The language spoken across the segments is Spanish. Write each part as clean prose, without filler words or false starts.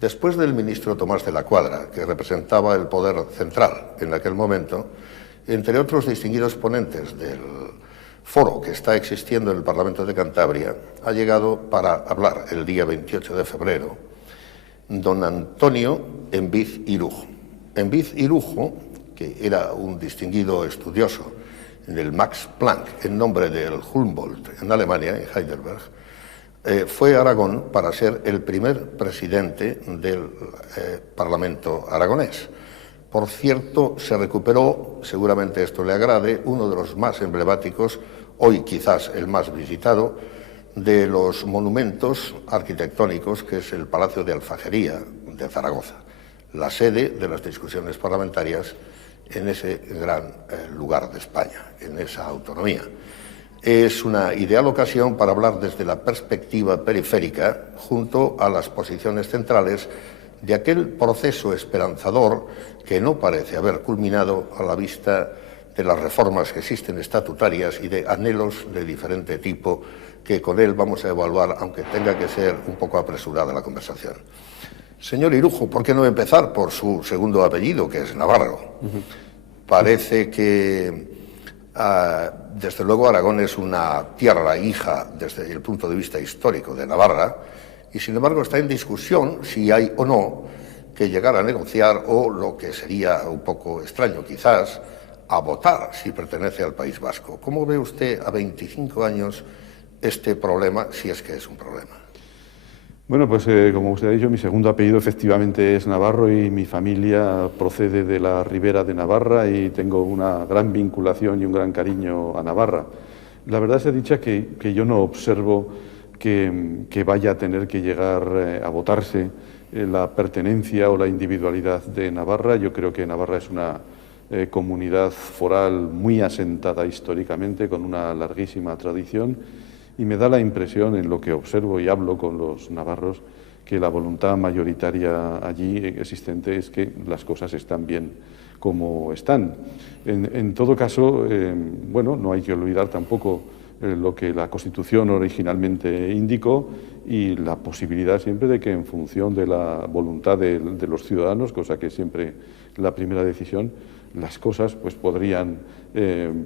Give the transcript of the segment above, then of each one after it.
Después del ministro Tomás de la Cuadra, que representaba el poder central en aquel momento, entre otros distinguidos ponentes del foro que está existiendo en el Parlamento de Cantabria, ha llegado para hablar el día 28 de febrero don Antonio Enviz Irujo. Enviz Irujo, que era un distinguido estudioso en el Max Planck, en nombre del Humboldt en Alemania, en Heidelberg, fue a Aragón para ser el primer presidente del Parlamento aragonés. Por cierto, se recuperó, seguramente esto le agrade, uno de los más emblemáticos, hoy quizás el más visitado, de los monumentos arquitectónicos, que es el Palacio de Alfajería de Zaragoza, la sede de las discusiones parlamentarias en ese gran lugar de España, en esa autonomía. Es una ideal ocasión para hablar desde la perspectiva periférica, junto a las posiciones centrales de aquel proceso esperanzador que no parece haber culminado a la vista de las reformas que existen estatutarias y de anhelos de diferente tipo que con él vamos a evaluar, aunque tenga que ser un poco apresurada la conversación. Señor Irujo, ¿por qué no empezar por su segundo apellido, que es Navarro? Parece que, desde luego, Aragón es una tierra hija desde el punto de vista histórico de Navarra, y sin embargo está en discusión si hay o no que llegar a negociar, o lo que sería un poco extraño quizás, a votar si pertenece al País Vasco. ¿Cómo ve usted a 25 años este problema, si es que es un problema? Bueno, pues como usted ha dicho, mi segundo apellido efectivamente es Navarro y mi familia procede de la Ribera de Navarra y tengo una gran vinculación y un gran cariño a Navarra. La verdad sea dicha que yo no observo que vaya a tener que llegar a votarse la pertenencia o la individualidad de Navarra. Yo creo que Navarra es una comunidad foral muy asentada históricamente, con una larguísima tradición, y me da la impresión, en lo que observo y hablo con los navarros, que la voluntad mayoritaria allí existente es que las cosas están bien como están. En todo caso, bueno, no hay que olvidar tampoco lo que la Constitución originalmente indicó y la posibilidad siempre de que, en función de la voluntad de los ciudadanos, cosa que es siempre la primera decisión, las cosas pues podrían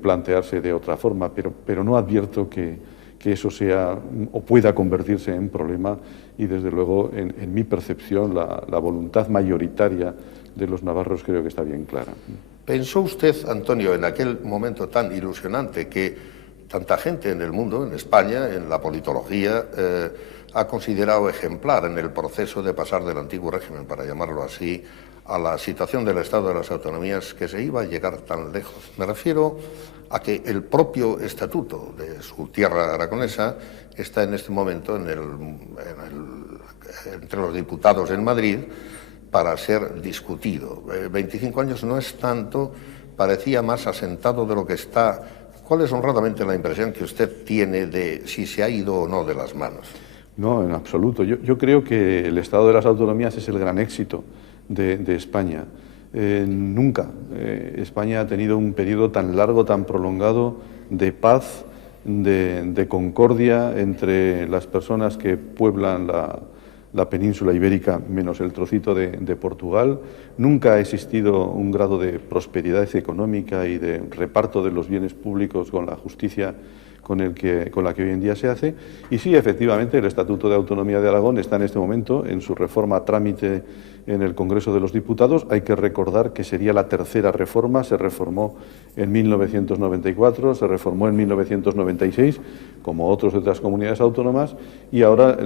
plantearse de otra forma, pero no advierto que eso sea o pueda convertirse en problema, y desde luego en mi percepción la voluntad mayoritaria de los navarros creo que está bien clara. ¿Pensó usted, Antonio, en aquel momento tan ilusionante que tanta gente en el mundo, en España, en la politología, ha considerado ejemplar en el proceso de pasar del antiguo régimen, para llamarlo así, a la situación del Estado de las Autonomías, que se iba a llegar tan lejos? Me refiero a que el propio estatuto de su tierra aragonesa está en este momento entre los diputados en Madrid para ser discutido. 25 años no es tanto, parecía más asentado de lo que está. ¿Cuál es honradamente la impresión que usted tiene de si se ha ido o no de las manos? No, en absoluto. Yo creo que el Estado de las Autonomías es el gran éxito de España. Nunca España ha tenido un periodo tan largo, tan prolongado de paz, de concordia entre las personas que pueblan la península ibérica, menos el trocito de Portugal. Nunca ha existido un grado de prosperidad económica y de reparto de los bienes públicos con la justicia con la que hoy en día se hace. Y sí, efectivamente, el Estatuto de Autonomía de Aragón está en este momento en su reforma a trámite en el Congreso de los Diputados. Hay que recordar que sería la tercera reforma. Se reformó en 1994, se reformó en 1996, como otras comunidades autónomas, y ahora,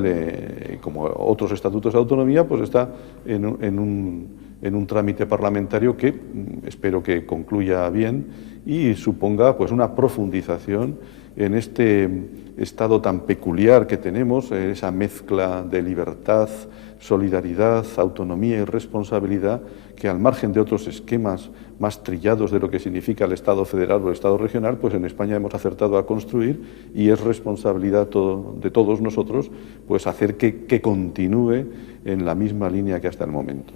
como otros estatutos de autonomía, pues está en un trámite parlamentario que espero que concluya bien y suponga pues una profundización en este estado tan peculiar que tenemos, esa mezcla de libertad, solidaridad, autonomía y responsabilidad, que al margen de otros esquemas más trillados de lo que significa el Estado federal o el Estado regional, pues en España hemos acertado a construir, y es responsabilidad de todos nosotros pues hacer que continúe en la misma línea que hasta el momento.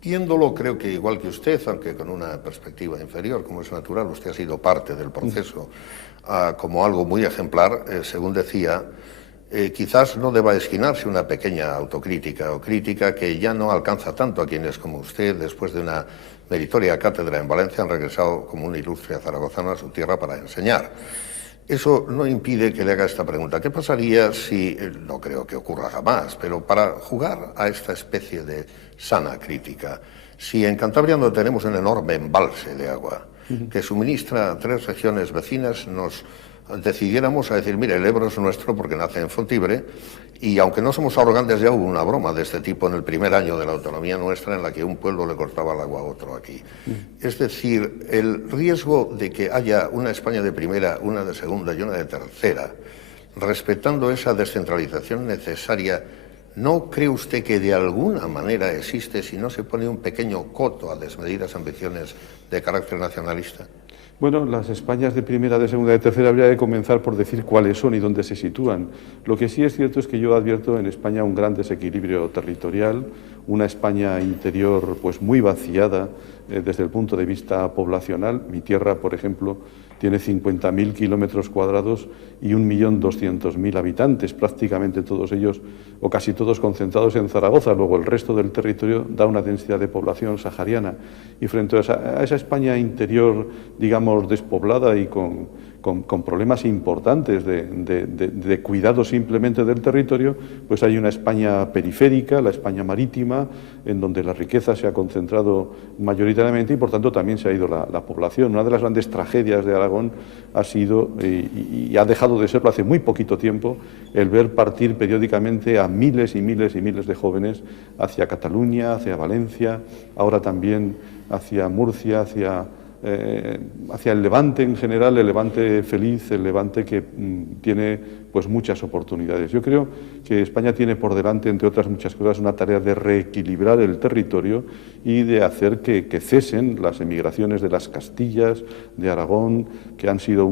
Viéndolo, creo que igual que usted, aunque con una perspectiva inferior, como es natural, usted ha sido parte del proceso como algo muy ejemplar, según decía, quizás no deba esquinarse una pequeña autocrítica o crítica que ya no alcanza tanto a quienes como usted, después de una meritoria cátedra en Valencia, han regresado como un ilustre zaragozano a su tierra para enseñar. Eso no impide que le haga esta pregunta. ¿Qué pasaría si, no creo que ocurra jamás, pero para jugar a esta especie de sana crítica, si en Cantabria no tenemos un enorme embalse de agua que suministra a 3 regiones vecinas, nos decidiéramos a decir, mire, el Ebro es nuestro porque nace en Fontibre, y aunque no somos arrogantes, ya hubo una broma de este tipo en el primer año de la autonomía nuestra en la que un pueblo le cortaba el agua a otro aquí. Es decir, el riesgo de que haya una España de primera, una de segunda y una de tercera, respetando esa descentralización necesaria, ¿no cree usted que de alguna manera existe si no se pone un pequeño coto a desmedidas ambiciones de carácter nacionalista? Bueno, las Españas de primera, de segunda y de tercera habría de comenzar por decir cuáles son y dónde se sitúan. Lo que sí es cierto es que yo advierto en España un gran desequilibrio territorial, una España interior pues muy vaciada desde el punto de vista poblacional. Mi tierra, por ejemplo, tiene 50.000 kilómetros cuadrados y 1.200.000 habitantes, prácticamente todos ellos o casi todos concentrados en Zaragoza. Luego el resto del territorio da una densidad de población sahariana. Y frente a esa España interior, digamos, despoblada y con problemas importantes de cuidado simplemente del territorio, pues hay una España periférica, la España marítima, en donde la riqueza se ha concentrado mayoritariamente y por tanto también se ha ido la población. Una de las grandes tragedias de Aragón ha sido, y ha dejado de serlo hace muy poquito tiempo, el ver partir periódicamente a miles y miles y miles de jóvenes hacia Cataluña, hacia Valencia, ahora también hacia Murcia, hacia el Levante en general, el Levante feliz, el Levante que tiene pues muchas oportunidades. Yo creo que España tiene por delante, entre otras muchas cosas, una tarea de reequilibrar el territorio y de hacer que cesen las emigraciones de las Castillas, de Aragón, que han sido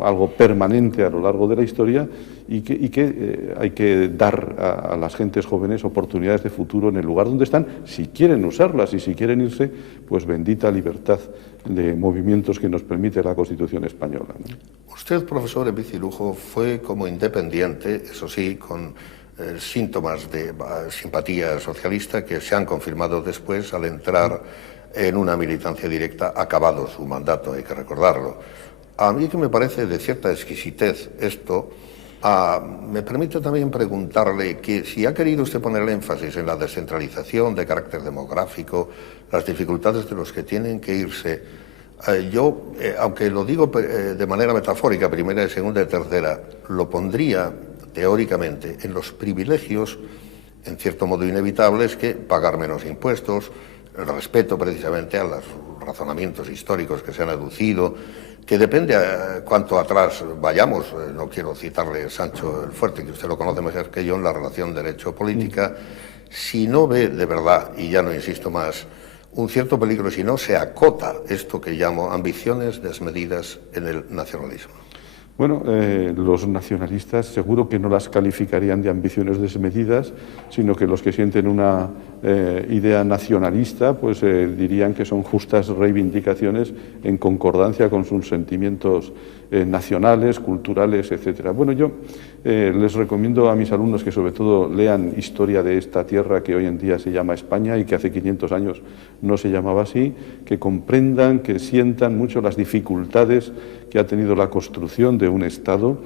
algo permanente a lo largo de la historia y que hay que dar a las gentes jóvenes oportunidades de futuro en el lugar donde están, si quieren usarlas y si quieren irse, pues bendita libertad de movimientos que nos permite la Constitución española, ¿no? Usted, profesor Epicilujo, fue como independiente, eso sí, con síntomas de simpatía socialista que se han confirmado después al entrar en una militancia directa, acabado su mandato, hay que recordarlo. A mí que me parece de cierta exquisitez esto, me permite también preguntarle que si ha querido usted poner el énfasis en la descentralización de carácter demográfico, las dificultades de los que tienen que irse, yo, aunque lo digo de manera metafórica, primera, segunda y tercera, lo pondría teóricamente en los privilegios, en cierto modo inevitables, que pagar menos impuestos, el respeto precisamente a los razonamientos históricos que se han aducido, que depende a cuánto atrás vayamos. No quiero citarle Sancho el Fuerte, que usted lo conoce mejor que yo, en la relación derecho-política. Si no ve de verdad, y ya no insisto más, un cierto peligro si no se acota esto que llamo ambiciones desmedidas en el nacionalismo. Bueno, los nacionalistas seguro que no las calificarían de ambiciones desmedidas, sino que los que sienten una idea nacionalista, pues dirían que son justas reivindicaciones en concordancia con sus sentimientos nacionales, culturales, etcétera. Bueno, yo les recomiendo a mis alumnos que sobre todo lean historia de esta tierra que hoy en día se llama España y que hace 500 años no se llamaba así, que comprendan, que sientan mucho las dificultades que ha tenido la construcción de un Estado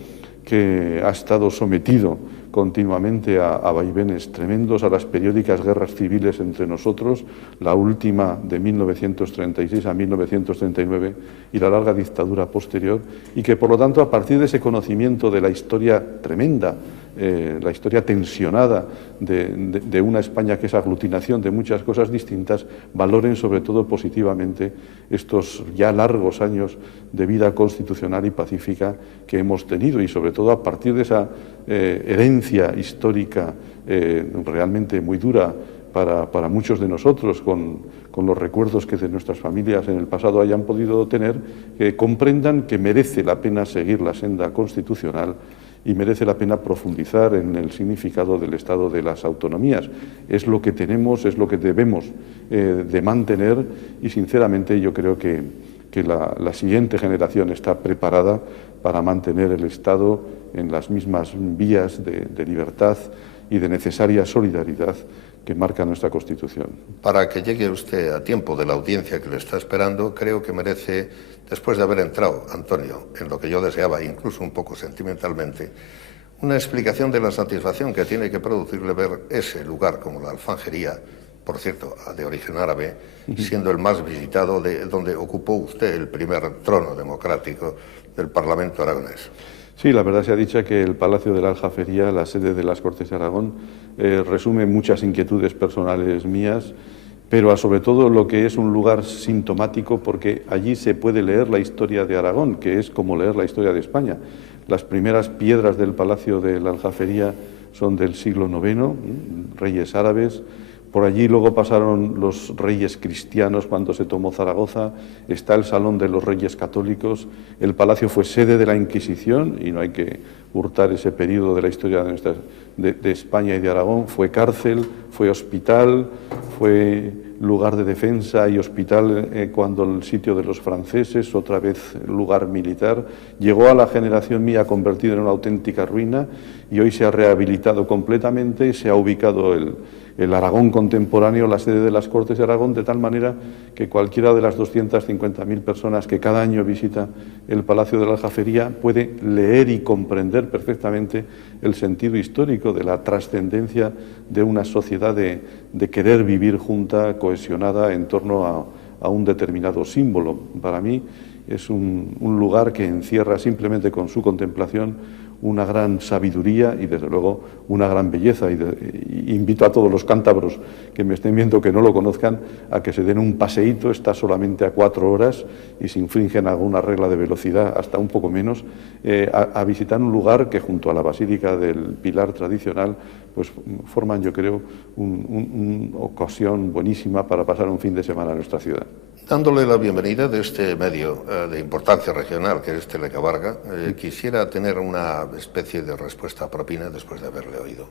que ha estado sometido continuamente a vaivenes tremendos, a las periódicas guerras civiles entre nosotros, la última de 1936 a 1939 y la larga dictadura posterior, y que por lo tanto a partir de ese conocimiento de la historia tremenda, la historia tensionada de una España que es aglutinación de muchas cosas distintas, valoren sobre todo positivamente estos ya largos años de vida constitucional y pacífica que hemos tenido, y sobre todo a partir de esa herencia histórica realmente muy dura para muchos de nosotros, con los recuerdos que de nuestras familias en el pasado hayan podido tener, que comprendan que merece la pena seguir la senda constitucional y merece la pena profundizar en el significado del Estado de las autonomías. Es lo que tenemos, es lo que debemos de mantener, y sinceramente yo creo que la siguiente generación está preparada para mantener el Estado en las mismas vías de libertad y de necesaria solidaridad que marca nuestra Constitución. Para que llegue usted a tiempo de la audiencia que le está esperando, creo que merece, después de haber entrado, Antonio, en lo que yo deseaba, incluso un poco sentimentalmente, una explicación de la satisfacción que tiene que producirle ver ese lugar como la Alfanjería, por cierto, de origen árabe, siendo el más visitado, de donde ocupó usted el primer trono democrático del Parlamento aragonés. Sí, la verdad se ha dicho que el Palacio de la Aljafería, la sede de las Cortes de Aragón, resume muchas inquietudes personales mías, pero sobre todo lo que es un lugar sintomático, porque allí se puede leer la historia de Aragón, que es como leer la historia de España. Las primeras piedras del Palacio de la Aljafería son del siglo IX, reyes árabes. Por allí luego pasaron los reyes cristianos cuando se tomó Zaragoza, está el Salón de los Reyes Católicos, el palacio fue sede de la Inquisición, y no hay que hurtar ese periodo de la historia de España y de Aragón, fue cárcel, fue hospital, fue lugar de defensa y hospital cuando el sitio de los franceses, otra vez lugar militar, llegó a la generación mía convertido en una auténtica ruina y hoy se ha rehabilitado completamente y se ha ubicado el Aragón contemporáneo, la sede de las Cortes de Aragón, de tal manera que cualquiera de las 250.000 personas que cada año visita el Palacio de la Aljafería puede leer y comprender perfectamente el sentido histórico de la trascendencia de una sociedad de querer vivir junta, cohesionada en torno a un determinado símbolo. Para mí es un lugar que encierra simplemente con su contemplación una gran sabiduría y, desde luego, una gran belleza. Y invito a todos los cántabros que me estén viendo que no lo conozcan a que se den un paseíto, está solamente a 4 horas y si infringen alguna regla de velocidad, hasta un poco menos, a visitar un lugar que, junto a la Basílica del Pilar tradicional, pues forman, yo creo, una ocasión buenísima para pasar un fin de semana en nuestra ciudad. Dándole la bienvenida de este medio de importancia regional que es Telecabarga, quisiera tener una especie de respuesta propina después de haberle oído.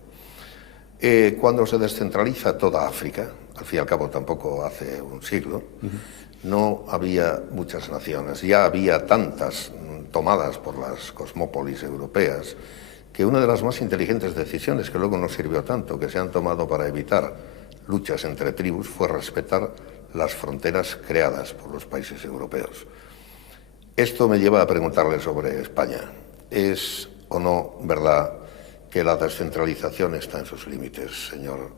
Cuando se descentraliza toda África, al fin y al cabo tampoco hace un siglo, no había muchas naciones, ya había tantas tomadas por las cosmópolis europeas que una de las más inteligentes decisiones que luego no sirvió tanto, que se han tomado para evitar luchas entre tribus, fue respetar las fronteras creadas por los países europeos. Esto me lleva a preguntarle sobre España. ¿Es o no verdad que la descentralización está en sus límites, señor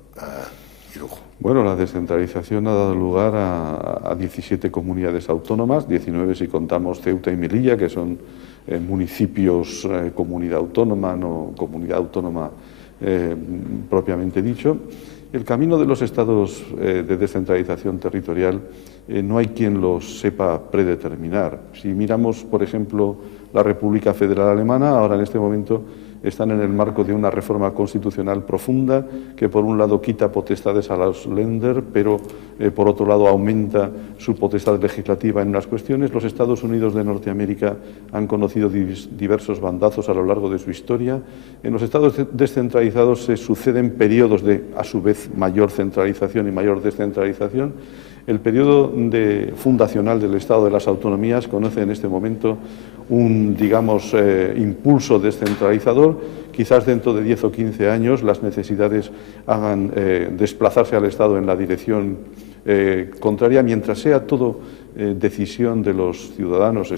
Irujo? Bueno, la descentralización ha dado lugar a 17 comunidades autónomas, 19 si contamos Ceuta y Melilla, que son municipios comunidad autónoma, no comunidad autónoma propiamente dicho. El camino de los estados de descentralización territorial no hay quien los sepa predeterminar. Si miramos, por ejemplo, la República Federal Alemana, ahora en este momento están en el marco de una reforma constitucional profunda que, por un lado, quita potestades a los Länder, pero por otro lado aumenta su potestad legislativa en unas cuestiones. Los Estados Unidos de Norteamérica han conocido diversos bandazos a lo largo de su historia. En los estados descentralizados se suceden periodos de, a su vez, mayor centralización y mayor descentralización. El periodo fundacional del Estado de las Autonomías conoce en este momento un, digamos, impulso descentralizador. Quizás dentro de 10 o 15 años las necesidades hagan desplazarse al Estado en la dirección contraria, mientras sea todo decisión de los ciudadanos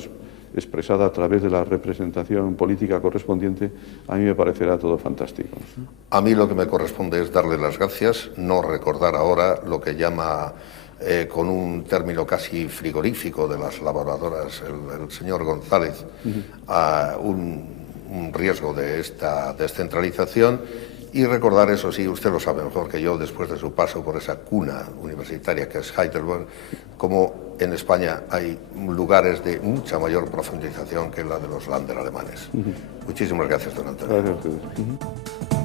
expresada a través de la representación política correspondiente, a mí me parecerá todo fantástico. A mí lo que me corresponde es darle las gracias, no recordar ahora lo que llama con un término casi frigorífico de las laboradoras, el señor González, a un riesgo de esta descentralización y recordar, eso sí, usted lo sabe mejor que yo, después de su paso por esa cuna universitaria que es Heidelberg, como en España hay lugares de mucha mayor profundización que la de los Länder alemanes. Muchísimas gracias, don Antonio. Gracias a ustedes.